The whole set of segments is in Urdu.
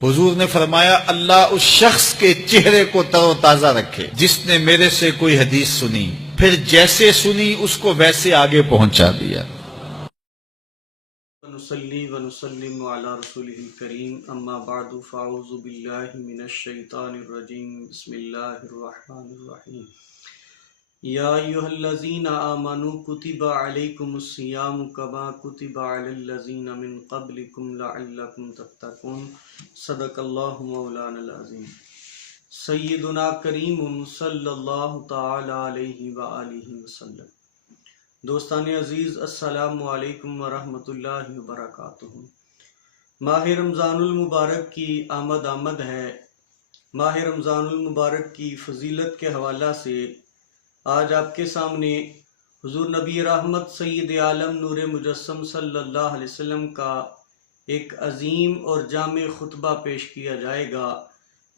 حضور نے فرمایا اللہ اس شخص کے چہرے کو تر و تازہ رکھے جس نے میرے سے کوئی حدیث سنی، پھر جیسے سنی اس کو ویسے آگے پہنچا دیا۔ ونصلی ونسلم علی رسولہ الکریم، اما بعد فاعوذ باللہ من الشیطان الرجیم، بسم اللہ الرحمن الرحیم۔ یا ایھا الذین آمنوا کتب علیکم الصیام کما کتب علی الذین من قبلکم لعلکم تتقون، صدق اللہ مولانا العظیم۔ سیدنا کریم صلی اللہ تعالی علیہ وآلہ وسلم۔ دوستان عزیز، السلام علیکم ورحمۃ اللہ وبرکاتہ۔ ماہ رمضان المبارک کی آمد ہے۔ ماہ رمضان المبارک کی فضیلت کے حوالہ سے آج آپ کے سامنے حضور نبی رحمت سید عالم نور مجسم صلی اللہ علیہ وسلم کا ایک عظیم اور جامع خطبہ پیش کیا جائے گا،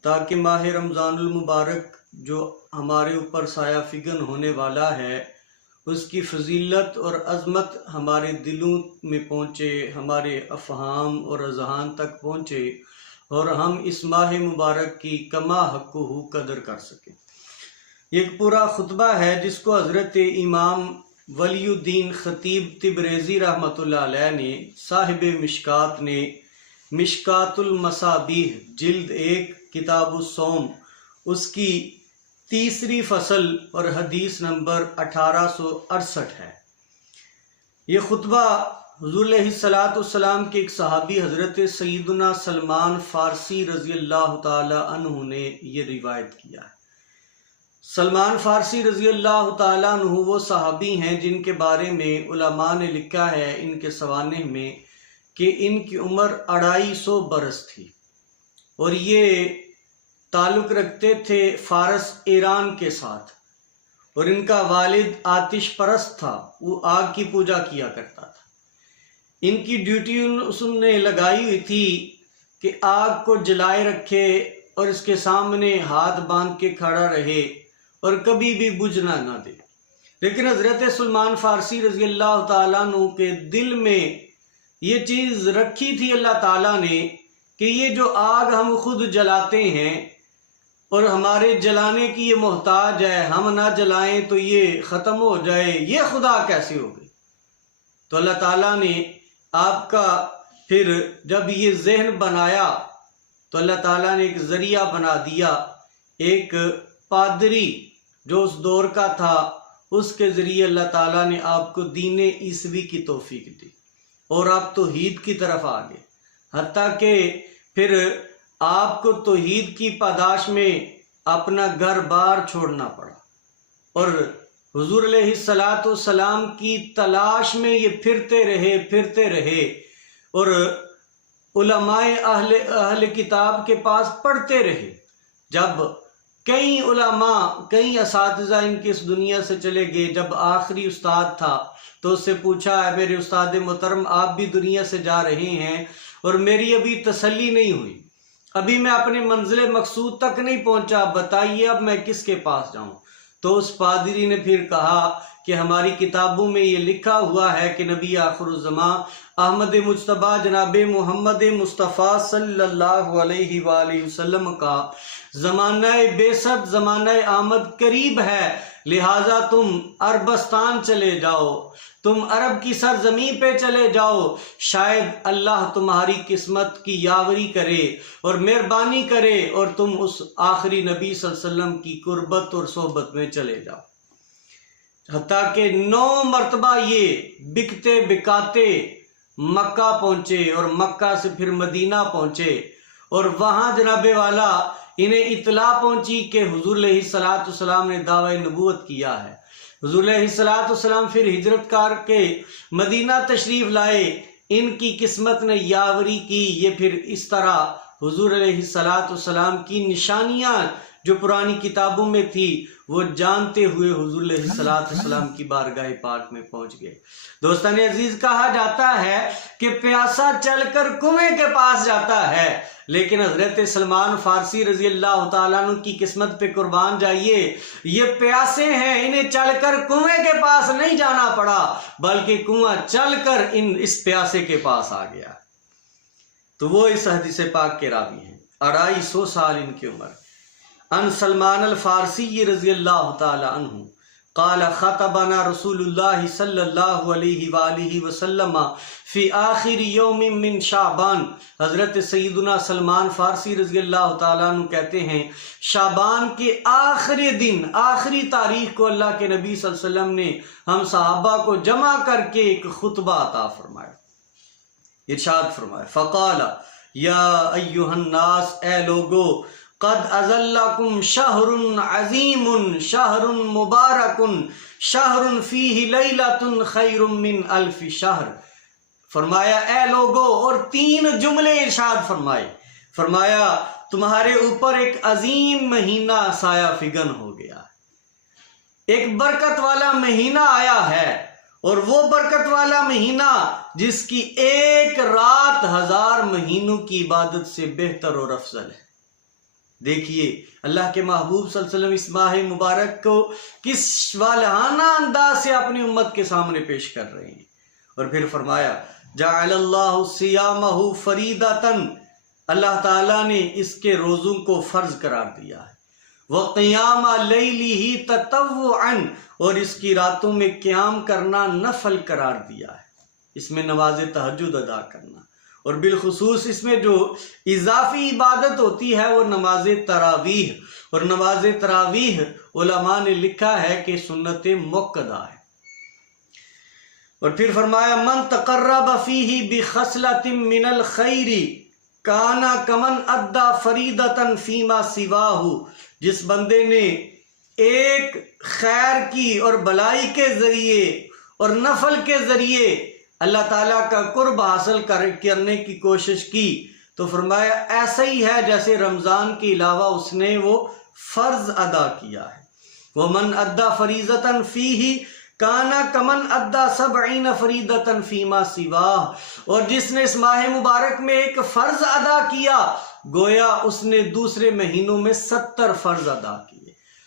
تاکہ ماہ رمضان المبارک جو ہمارے اوپر سایہ فگن ہونے والا ہے اس کی فضیلت اور عظمت ہمارے دلوں میں پہنچے، ہمارے افہام اور اذہان تک پہنچے، اور ہم اس ماہ مبارک کی کما حقہ قدر کر سکیں۔ ایک پورا خطبہ ہے جس کو حضرت امام ولی الدین خطیب تبریزی رحمۃ اللہ علیہ نے، صاحب مشکات نے، مشکات المصابیح جلد 1 کتاب الصوم، اس کی 3 فصل اور حدیث نمبر 1868 ہے۔ یہ خطبہ حضور علیہ السلام کے ایک صحابی حضرت سیدنا سلمان فارسی رضی اللہ تعالی عنہ نے یہ روایت کیا ہے۔ سلمان فارسی رضی اللہ تعالیٰ عنہ وہ صحابی ہیں جن کے بارے میں علماء نے لکھا ہے ان کے سوانح میں کہ ان کی عمر 250 برس تھی، اور یہ تعلق رکھتے تھے فارس ایران کے ساتھ، اور ان کا والد آتش پرست تھا، وہ آگ کی پوجا کیا کرتا تھا۔ ان کی ڈیوٹی اس نے لگائی ہوئی تھی کہ آگ کو جلائے رکھے اور اس کے سامنے ہاتھ باندھ کے کھڑا رہے اور کبھی بھی بجھنا نہ دے۔ لیکن حضرت سلمان فارسی رضی اللہ تعالیٰ عنہ کے دل میں یہ چیز رکھی تھی اللہ تعالیٰ نے کہ یہ جو آگ ہم خود جلاتے ہیں اور ہمارے جلانے کی یہ محتاج ہے، ہم نہ جلائیں تو یہ ختم ہو جائے، یہ خدا کیسے ہو گئی؟ تو اللہ تعالیٰ نے آپ کا پھر جب یہ ذہن بنایا تو اللہ تعالیٰ نے ایک ذریعہ بنا دیا، ایک پادری جو اس دور کا تھا، اس کے ذریعے اللہ تعالیٰ نے آپ کو دین عیسوی کی توفیق دی اور آپ توحید کی طرف آ گئے، حتیٰ کہ پھر آپ کو توحید کی پاداش میں اپنا گھر بار چھوڑنا پڑا، اور حضور علیہ السلام کی تلاش میں یہ پھرتے رہے اور علماء اہل کتاب کے پاس پڑھتے رہے۔ جب کئی علماء، کئی اساتذہ ان کی اس دنیا سے چلے گئے، جب آخری استاد تھا تو اس سے پوچھا، ہے میرے استاد محترم آپ بھی دنیا سے جا رہے ہیں اور میری ابھی تسلی نہیں ہوئی، ابھی میں اپنے منزل مقصود تک نہیں پہنچا، بتائیے اب میں کس کے پاس جاؤں؟ تو اس پادری نے پھر کہا کہ ہماری کتابوں میں یہ لکھا ہوا ہے کہ نبی آخر الزماں احمد مجتبیٰ جناب محمد مصطفیٰ صلی اللہ علیہ وآلہ وسلم کا زمانہ بعثت، زمانہ آمد قریب ہے، لہٰذا تم عربستان چلے جاؤ، تم عرب کی سرزمین پہ چلے جاؤ، شاید اللہ تمہاری قسمت کی یاوری کرے اور مہربانی کرے اور تم اس آخری نبی صلی اللہ علیہ وسلم کی قربت اور صحبت میں چلے جاؤ۔ حتیٰ کہ 9 مرتبہ یہ بکتے بکاتے مکہ پہنچے اور مکہ سے پھر مدینہ پہنچے، اور وہاں جناب والا انہیں اطلاع پہنچی کہ حضور علیہ السلام نے دعوی نبوت کیا ہے۔ حضور علیہ السلام پھر ہجرت کر کے مدینہ تشریف لائے، ان کی قسمت نے یاوری کی، یہ پھر اس طرح حضور علیہ السلام کی نشانیاں جو پرانی کتابوں میں تھی وہ جانتے ہوئے حضور علیہ السلام کی بارگاہ پاک میں پہنچ گئے۔ دوستان عزیز، کہا جاتا ہے کہ پیاسا چل کر کنویں کے پاس جاتا ہے، لیکن حضرت سلمان فارسی رضی اللہ تعالیٰ عنہ کی قسمت پہ قربان جائیے، یہ پیاسے ہیں، انہیں چل کر کنویں کے پاس نہیں جانا پڑا، بلکہ کنواں چل کر اس پیاسے کے پاس آ گیا۔ تو وہ اس حدیث پاک کے راوی ہیں، 250 سال ان کی عمر۔ ان سلمان الفارسی رضی اللہ تعالی عنہ قال خطبنا رسول اللہ صلی اللہ علیہ وآلہ وسلم فی آخر یوم من شعبان۔ حضرت سیدنا سلمان فارسی رضی اللہ تعالیٰ عنہ کہتے ہیں شعبان کے آخری دن، آخری تاریخ کو اللہ کے نبی صلی اللہ علیہ وسلم نے ہم صحابہ کو جمع کر کے ایک خطبہ عطا فرمایا، ارشاد فرمایا فقال یا ایھا الناس، اے لوگو، قد اذلکم شہر عظیم شہر مبارک شہر فیہ لیلۃ خیر من الف شہر۔ فرمایا اے لوگو، اور 3 جملے ارشاد فرمایا تمہارے اوپر ایک عظیم مہینہ سایہ فگن ہو گیا، ایک برکت والا مہینہ آیا ہے، اور وہ برکت والا مہینہ جس کی ایک رات 1000 مہینوں کی عبادت سے بہتر اور افضل ہے۔ دیکھیے اللہ کے محبوب صلی اللہ علیہ وسلم اس ماہ مبارک کو کس والہانہ انداز سے اپنی امت کے سامنے پیش کر رہے ہیں۔ اور پھر فرمایا جعل اللہ صیامہ فریدۃ، اللہ تعالیٰ نے اس کے روزوں کو فرض قرار دیا ہے، وقیام لیلہ تطوعا، اور اس کی راتوں میں قیام کرنا نفل قرار دیا ہے، اس میں نماز تہجد ادا کرنا، اور بالخصوص اس میں جو اضافی عبادت ہوتی ہے وہ نماز تراویح، اور نماز تراویح علماء نے لکھا ہے کہ سنت مؤکدہ ہے۔ اور پھر فرمایا من تقرب فیہ بخصلۃ من الخیر کان کمن ادی فریدۃ فیما سواہ، جس بندے نے ایک خیر کی اور بلائی کے ذریعے اور نفل کے ذریعے اللہ تعالیٰ کا قرب حاصل کرنے کی کوشش کی، تو فرمایا ایسا ہی ہے جیسے رمضان کے علاوہ اس نے وہ فرض ادا کیا ہے۔ وَمَنْ أَدَّى فَرِيضَةً فِيهِ كَانَ كَمَنْ أَدَّى 70 فَرِيضَةً فِيمَا سِوَاهُ، اور جس نے اس ماہ مبارک میں ایک فرض ادا کیا گویا اس نے دوسرے مہینوں میں 70 فرض ادا کیے۔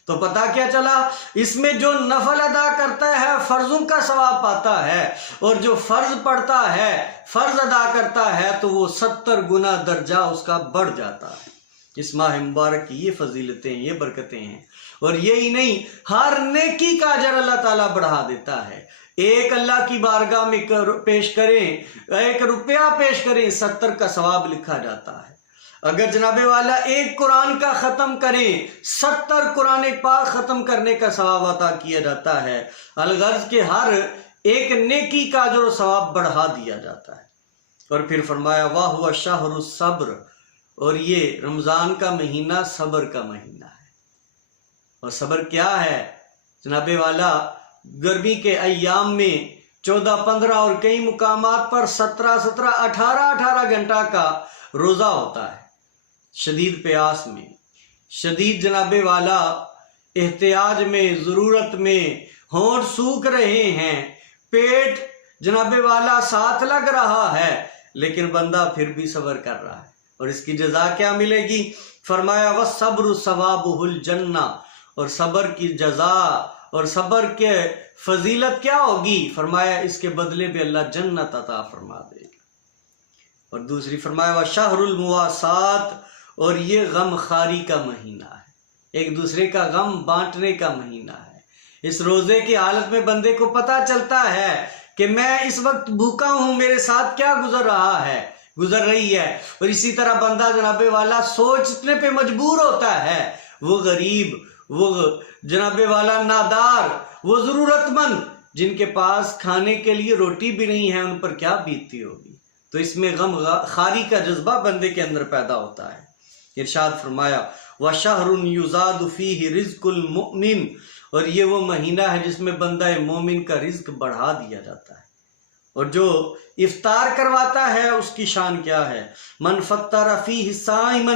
تو پتہ کیا چلا، اس میں جو نفل ادا کرتا ہے فرضوں کا ثواب پاتا ہے، اور جو فرض پڑھتا ہے، فرض ادا کرتا ہے تو وہ 70 گنا درجہ اس کا بڑھ جاتا ہے۔ اس ماہ مبارک کی یہ فضیلتیں، یہ برکتیں ہیں، اور یہی نہیں، ہر نیکی کا اجر اللہ تعالیٰ بڑھا دیتا ہے۔ ایک اللہ کی بارگاہ میں پیش کریں، 1 روپیہ پیش کریں، 70 کا ثواب لکھا جاتا ہے۔ اگر جناب والا ایک قرآن کا ختم کریں، 70 قرآن پاک ختم کرنے کا ثواب عطا کیا جاتا ہے۔ الغرض کے ہر ایک نیکی کا اجر و ثواب بڑھا دیا جاتا ہے۔ اور پھر فرمایا وَهُوَ شَهْرُ الصَّبْرِ، اور یہ رمضان کا مہینہ صبر کا مہینہ ہے۔ اور صبر کیا ہے جناب والا؟ گرمی کے ایام میں 14، 15 اور کئی مقامات پر 17، 18 گھنٹہ کا روزہ ہوتا ہے، شدید پیاس میں، شدید جناب والا احتیاج میں، ضرورت میں، ہونٹ سوکھ رہے ہیں، پیٹ جناب والا ساتھ لگ رہا ہے، لیکن بندہ پھر بھی صبر کر رہا ہے، اور اس کی جزا کیا ملے گی؟ فرمایا وَالصَّبْرُ ثَوَابُهُ الْجَنَّةُ، اور صبر کی جزا اور صبر کے فضیلت کیا ہوگی؟ فرمایا اس کے بدلے بھی اللہ جنت عطا فرما دے گا۔ اور دوسری فرمایا وَشَهْرُ الْمُوَاسَاةِ، اور یہ غم خاری کا مہینہ ہے، ایک دوسرے کا غم بانٹنے کا مہینہ ہے۔ اس روزے کی حالت میں بندے کو پتہ چلتا ہے کہ میں اس وقت بھوکا ہوں، میرے ساتھ کیا گزر رہی ہے، اور اسی طرح بندہ جناب والا سوچنے پہ مجبور ہوتا ہے، وہ غریب، وہ جناب والا نادار، وہ ضرورت مند جن کے پاس کھانے کے لیے روٹی بھی نہیں ہے، ان پر کیا بیتتی ہوگی۔ تو اس میں غم خاری کا جذبہ بندے کے اندر پیدا ہوتا ہے۔ ارشاد فرمایا وَشَهْرٌ يُزَادُ فِيهِ رِزْقُ الْمُؤْمِنِ، اور یہ وہ مہینہ ہے جس میں بندہ مومن کا رزق بڑھا دیا جاتا ہے۔ اور جو افطار کرواتا ہے اس کی شان کیا ہے؟ من فطر فیہ صائما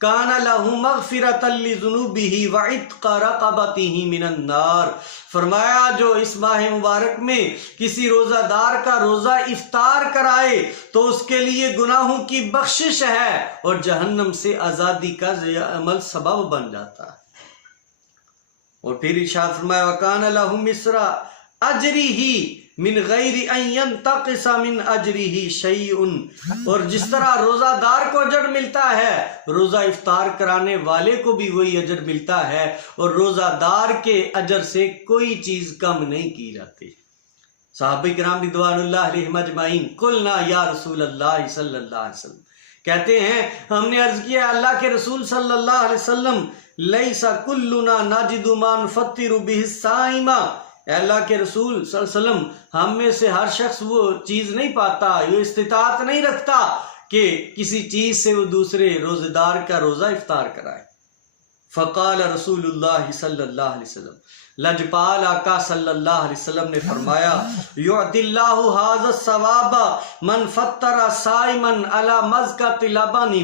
کان لہ مغفرۃ لذنوبہ وعتق رقبتہ من النار، فرمایا جو اس ماہ مبارک میں کسی روزہ دار کا روزہ افطار کرائے تو اس کے لیے گناہوں کی بخشش ہے اور جہنم سے آزادی کا عمل سبب بن جاتا ہے۔ اور پھر ارشاد فرمایا وَكَانَ لَهُ مِثْلُ أَجْرِهِ من غیر ان ينتقص من اجرہ شیء، اور جس طرح روزہ دار کو اجر ملتا ہے روزہ افطار کرانے والے کو بھی وہی اجر ملتا ہے، اور روزہ دار کے اجر سے کوئی چیز کم نہیں کی جاتی۔ صحابہ کرام رضوان اللہ علیہم اجمعین قلنا یا رسول اللہ صلی اللہ علیہ وسلم، کہتے ہیں ہم نے عرض کیا اللہ کے رسول صلی اللہ علیہ وسلم، لیس کلنا نجد ما نفطر بہ الصائم، اے اللہ کے رسول صلی اللہ علیہ وسلم، ہم میں سے ہر شخص وہ چیز نہیں پاتا، یہ استطاعت نہیں رکھتا کہ کسی چیز سے وہ دوسرے روزہ دار کا روزہ افطار کرائے۔ فقال رسول اللہ صلی اللہ علیہ وسلم، لجپال آقا صلی اللہ علیہ وسلم نے فرمایا، یعطی اللہ ھذا الثواب من فطر صائما علی مزقۃ لبن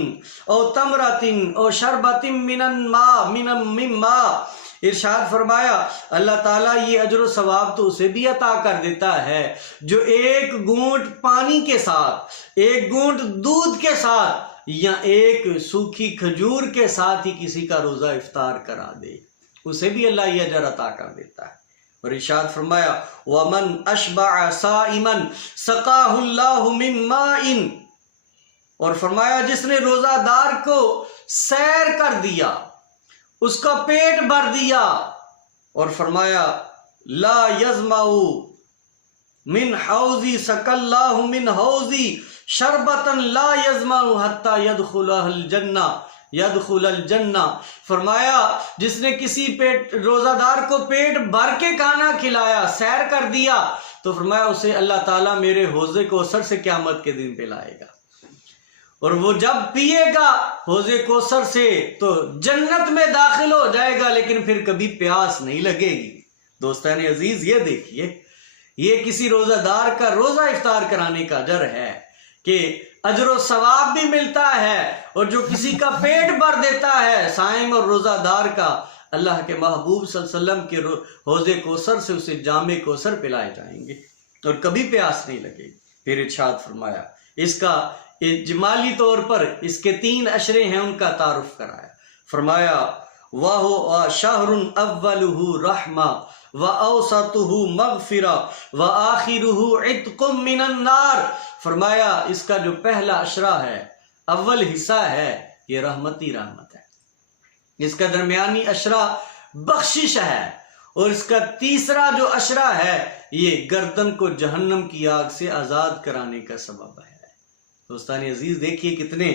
او تمرۃ او شربۃ من ماء، ارشاد فرمایا اللہ تعالیٰ یہ اجر و ثواب تو اسے بھی عطا کر دیتا ہے جو ایک گھونٹ پانی کے ساتھ، ایک گھونٹ دودھ کے ساتھ، یا ایک سوکھی کھجور کے ساتھ ہی کسی کا روزہ افطار کرا دے، اسے بھی اللہ یہ اجر عطا کر دیتا ہے۔ اور ارشاد فرمایا وَمَنْ أَشْبَعَ صَائِمًا سَقَاهُ اللَّهُ مِن مَاءٍ، اور فرمایا جس نے روزہ دار کو سیر کر دیا، اس کا پیٹ بھر دیا، اور فرمایا لا یظمأ من حوضی سقى اللہ من حوضی شربتا لا یظمأ حتی یدخل الجنہ، فرمایا جس نے کسی روزہ دار کو پیٹ بھر کے کھانا کھلایا، سیر کر دیا، تو فرمایا اسے اللہ تعالیٰ میرے حوض کوثر سے قیامت کے دن پلائے گا، اور وہ جب پیے گا حوض کوثر سے تو جنت میں داخل ہو جائے گا، لیکن پھر کبھی پیاس نہیں لگے گی۔ دوستان عزیز یہ دیکھیے، یہ کسی روزہ دار کا روزہ افطار کرانے کا اجر ہے کہ اجر و ثواب بھی ملتا ہے، اور جو کسی کا پیٹ بھر دیتا ہے صائم اور روزہ دار کا، اللہ کے محبوب صلی اللہ علیہ وسلم کے حوض کوثر سے اسے جام کوثر پلائے جائیں گے اور کبھی پیاس نہیں لگے گی۔ پھر ارشاد فرمایا اس کا اجمالی طور پر اس کے 3 اشرے ہیں، ان کا تعارف کرایا، فرمایا وَهُوَ شَهْرٌ أَوَّلُهُ رَحْمَةٌ وَأَوْسَطُهُ مَغْفِرَةٌ وَآخِرُهُ عِتْقٌ مِّنَ النَّارِ، فرمایا اس کا جو پہلا اشرہ ہے، اول حصہ ہے، یہ رحمت ہی رحمت ہے، اس کا درمیانی اشرہ بخشش ہے، اور اس کا تیسرا جو اشرہ ہے یہ گردن کو جہنم کی آگ سے آزاد کرانے کا سبب ہے۔ دوستان عزیز دیکھیے کتنے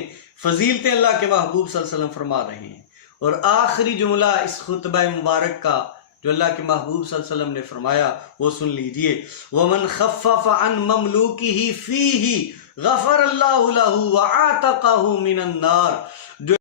فضیلتیں اللہ کے محبوب صلی اللہ علیہ وسلم فرما رہے ہیں، اور آخری جملہ اس خطبہ مبارک کا جو اللہ کے محبوب صلی اللہ علیہ وسلم نے فرمایا وہ سن لیجئے، وَمَنْ خَفَّفَ عَنْ مَمْلُوكِهِ فِيهِ غَفَرَ اللَّهُ لَهُ وَعَاتَقَهُ مِنَ النَّارِ، جو